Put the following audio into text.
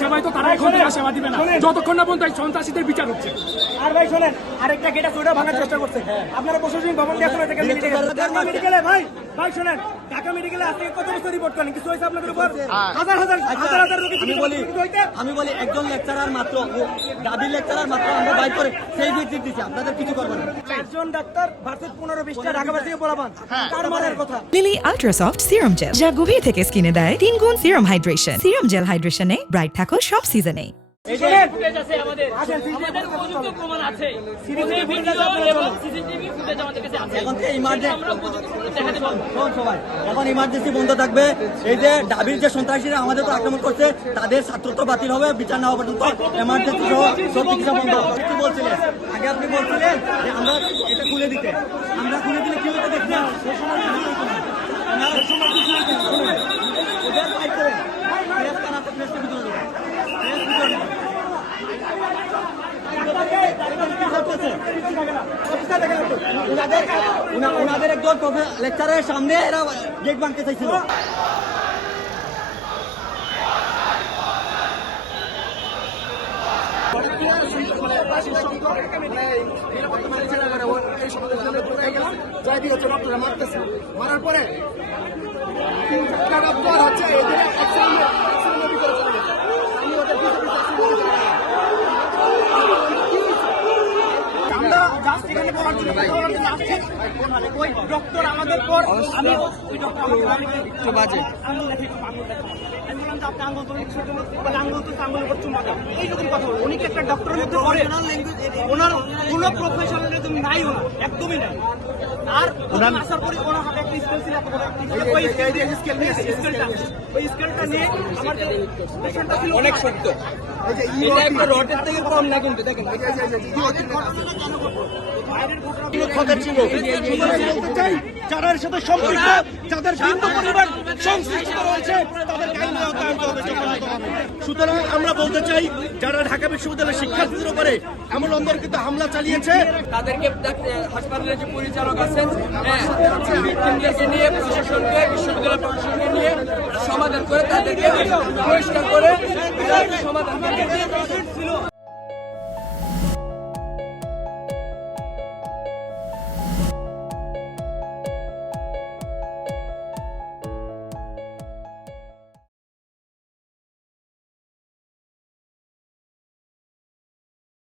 সেবায় তো তারা এখন থেকে সেবা দিবে না যতক্ষণ না পর্যন্ত এই সন্ত্রাসীদের বিচার হচ্ছে। আর ভাই শোনেন, আরেকটা গেটে ওটা ভাঙার চেষ্টা করছে। আপনারা প্রশাসনিক ভবন দিয়ে এখন ঢাকা মেডিকেলে ভাই শোনেন, ঢাকা মেডিকেলে আজকে কত বছর রিপোর্ট করেন, কিছু হয়েছে আপনাদের উপর? হাজার হাজার রোগী আমি বলি একজন লেকচারার মাত্র, দাবির লেকচারার মাত্র আমরা বাইক করে সেই ভিত্তি দিচ্ছি, আপনাদের কিছু করবেন না। একজন ডাক্তার ভার্সেস 15-20টা ঢাকাবাসীকে বলাবান, কার মারার কথা? লিলি আল্ট্রাসফট সিরাম জেল, যা গভীর থেকে স্কিনে দেয় 3 গুণ সিরাম হাইড্রেশন। সিরাম জেল হাইড্রেশনে ব্রাইট থাকো সব সিজনে। এখন ইমার্জেন্সি বন্ধ থাকবে। এই যে ডাবির যে সন্ত্রাসীরা আমাদের তো আক্রমণ করছে, তাদের ছাত্রত্ব বাতিল হবে, বিচার না হওয়া পর্যন্ত এমার্জেন্সি সহ সব চিকিৎসা বন্ধ। কি বলছিলেন আগে? আপনি বলছিলেন যে আমরা এটা খুলে দিতে, আমরা খুলে দিলে কি হতে দেখবেন? ওনাদের একজন লেকচারের সামনে এরা গেট ভাঙতে চাইছিল। মারার পরে হচ্ছে ওই ডক্টর আমাদের পর আমি ওই ডক্টর একটু বাজে উনি কি একটা ডক্টরের মধ্যে পড়ে? ওনার কোন প্রফেশনাল নাই, ওনার একদমই নাই। আর আসার পরে ওনার হাতে একটা স্কেল ছিল, ওই স্কেলটা নিয়ে আমার পেশেন্টটা ছিল অনেক শক্ত, রডের থেকে কম না কিন্তু দেখেন যারা এর সাথে সম্পৃক্ত, যাদের ভিন্ন পরিবার সংশ্লিষ্ট রয়েছে, তাদের আইনে আওতায় আনতে হবে। সুতরাং আমরা বলতে চাই, যারা ঢাকা বিশ্ববিদ্যালয়ের শিক্ষার্থীদের উপরে এমন অন্তর্কিত হামলা চালিয়েছে, তাদেরকে হাসপাতালের যে পরিচালক আছেন, ভিকটিমদেরকে নিয়ে প্রশাসনকে, বিশ্ববিদ্যালয় প্রশাসনকে নিয়ে সমাধান করে তাদেরকে পরিষ্কার করে সমাধান